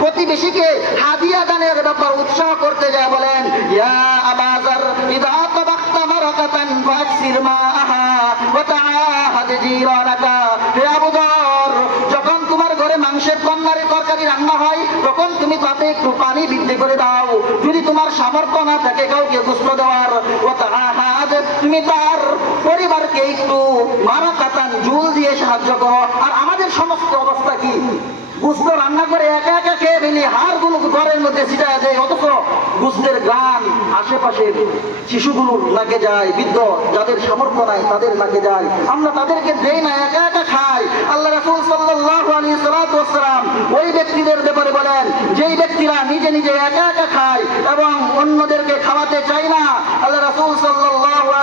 প্রতিবেশীকে হাদিয়া দানের ব্যাপার উৎসাহ করতে যায়, বলেন একটু পানি বৃদ্ধি করে দাও। যদি তোমার থাকে তুমি তার পরিবারকে একটু জুল দিয়ে সাহায্য করো আর আমাদের সমস্ত অবস্থা কি গুস্ত রান্না করে একা একা খেয়ে ফেলি, হাড়গুলো ঘরের মধ্যে ছিটা যায় অথচ গুস্তের গান আশেপাশের শিশুগুলোর লাগে যায়, বৃদ্ধ যাদের সামর্থ্য নাই তাদের লাগে যায়। আমরা তাদেরকে দেই না, একা একা খাই। আল্লাহ রাসূল সাল্লাল্লাহু আলাইহি সাল্লাতু ওই ব্যক্তিদের ব্যাপারে বলেন, যেই ব্যক্তিরা নিজে নিজে একা একা খায় এবং অন্যদেরকে খাওয়াতে চায় না, আল্লাহ রাসূল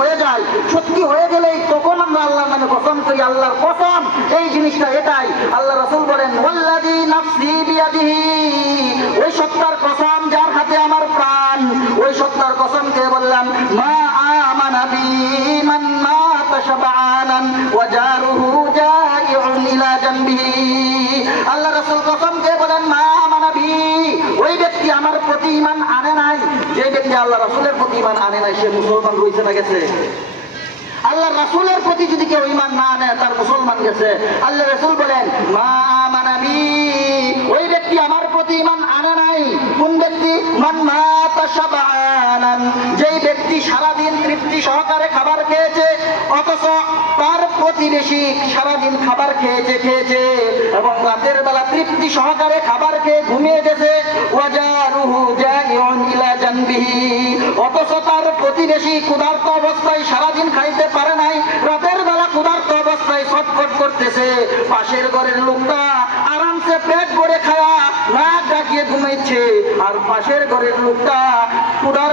হয়ে যায়, সত্যি হয়ে গেলেই তখন আমরা আল্লাহর নামে কসম করি, আল্লাহর কসম, এই জিনিসটা এটাই। আল্লাহ রাসূল বলেন ওই সত্তার কসম যার হাতে আমার প্রাণ। ওই সত্তার কসম কে বললাম, মা আমানা বি মান মাতা শাবআনান ওয়া জারুহু ইলা জানবিহি যে আল্লাহ রাসূলের প্রতি ঈমান আনে নাই, সে মুসলমান হইছে না গেছে? আল্লাহ রাসূলের প্রতি যদি কেউ ঈমান না আনে, তার মুসলমান গেছে। আল্লাহ রাসূল বলেন, মা আমানাবি ওই ব্যক্তি আমার প্রতি ঈমান আনে নাই। কোন ব্যক্তি? মান যেই ব্যক্তি তৃপ্তি সহকারে খাবার খেয়েছে, অথচ তার প্রতিবেশী সারাদিন খাবার খেয়েছে খেয়েছে, এবং রাতের বেলা তৃপ্তি সহকারে খাবার খেয়ে ঘুমিয়ে গেছে। ওয়াজারুহু জাইউন অথচ তার প্রতিবেশী ক্ষুধার্ত অবস্থায় সারাদিন খাইতে পারে নাই। রাতের বেলা ক্ষুধার্ত অবস্থায় ছটফট করতেছে। পাশের ঘরের লোকটা আরামসে পেট ভরে খায়া নাক ডাকিয়ে ঘুমাইছে। আর পাশের ঘরের লোকটা ক্ষুধার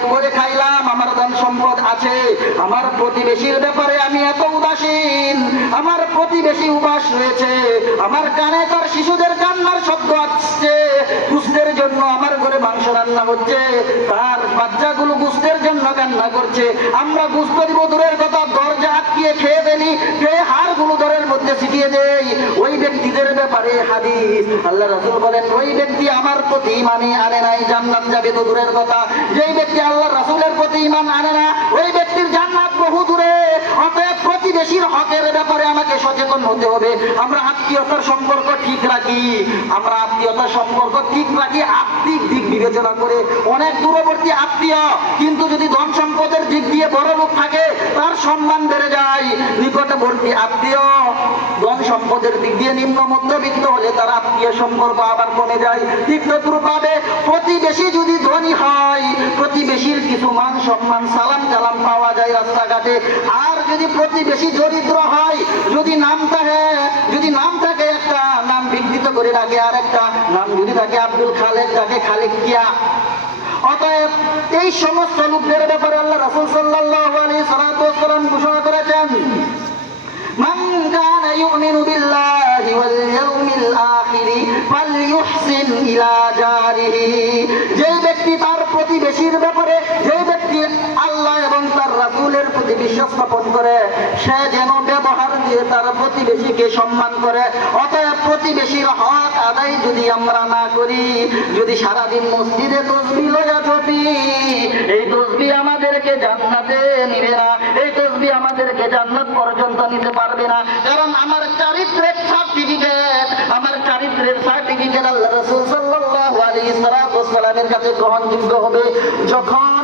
পেট খাইলাম, আমার ধন সম্পদ আছে। আমার প্রতিবেশীর ব্যাপারে আমি এত উদাসীন, আমার প্রতিবেশী উপাস রয়েছে, আমার কানে তার শিশুদের কান্নার শব্দ আসছে গুস্তের জন্য আমার ঘরে রান্না হচ্ছে তার বাচ্চাগুলো গুস্তের জন্য কান্না করছে। আমরা গুস্ত দিব দূরের কথা, দরজা আটকিয়ে খেয়ে ফেলি, খেয়ে হাড়গুলো ঘরের মধ্যে ছিটিয়ে দেই। ওই ব্যক্তিদের ব্যাপারে হাদিস। আল্লাহ রাসূল বলেন, ওই ব্যক্তি আমার প্রতি মানে আনে নাই, জান্নাত যাবে তো দূরের কথা। যেই ব্যক্তি আল্লাহ রাসূলের প্রতি ঈমান আনে না, ওই ব্যক্তির জান্নাত বহু দূরে। অতএব প্রতিবেশীর হকের ব্যাপারে আমাকে সচেতন হতে হবে। আমরা আত্মীয়তার সম্পর্ক ঠিক রাখি। আমরা আত্মীয়তার সম্পর্ক ঠিক রাখি আত্মিক দিক বিবেচনা করে। অনেক দূরবর্তী আত্মীয়, কিন্তু যদি ধন সম্পদের দিক দিয়ে বড় লোক থাকে, তার সম্মান বেড়ে যায়। নিকটবর্তী আত্মীয়, ধন সম্পদের দিক দিয়ে নিম্ন মধ্যবিত্ত হলে তার আত্মীয় সম্পর্ক আবার কমে যায় ঠিক তদ্রুপভাবে প্রতিবেশী যদি ধনী হয়, প্রতিবেশীর কিছু মান সম্মান সালাম কালাম পাওয়া যায় রাস্তাঘাটে আর যদি প্রতিবেশী দরিদ্র হয় যদি নাম থাকে যদি নাম থাকে একটা নাম বিকৃত করে ডাকে আর একটা নাম যদি থাকে আব্দুল খালেক তাকে খালেক কিয়া অতএব এই সমস্ত লোকদের ব্যাপারে আল্লাহ রাসূল সাল্লাল্লাহু আলাইহি সাল্লাম ঘোষণা করেছেন من كان يؤمن بالله واليوم الآخر فليحسن إلى جاره বিশ্বাস করে, সে যেন ব্যবহার দিয়ে তার প্রতিবেশীকে সম্মান করে। অতএব প্রতিবেশীর হক আদায় যদি আমরা না করি, যদি সারাদিন মসজিদে তসবি লয়া চপি এই তসবি আমাদেরকে জান্নাতে নিবে না, এই তসবি আমাদেরকে জান্নাত পর্যন্ত নিতে পারবে না। কারণ আমার চারিত্রের সার্টিফিকেট, আমার চারিত্রের সার্টিফিকেট আল্লাহ রাসূল সাল্লাল্লাহু আলাইহি সাল্লামের কাছে গ্রহণযোগ্য হবে যখন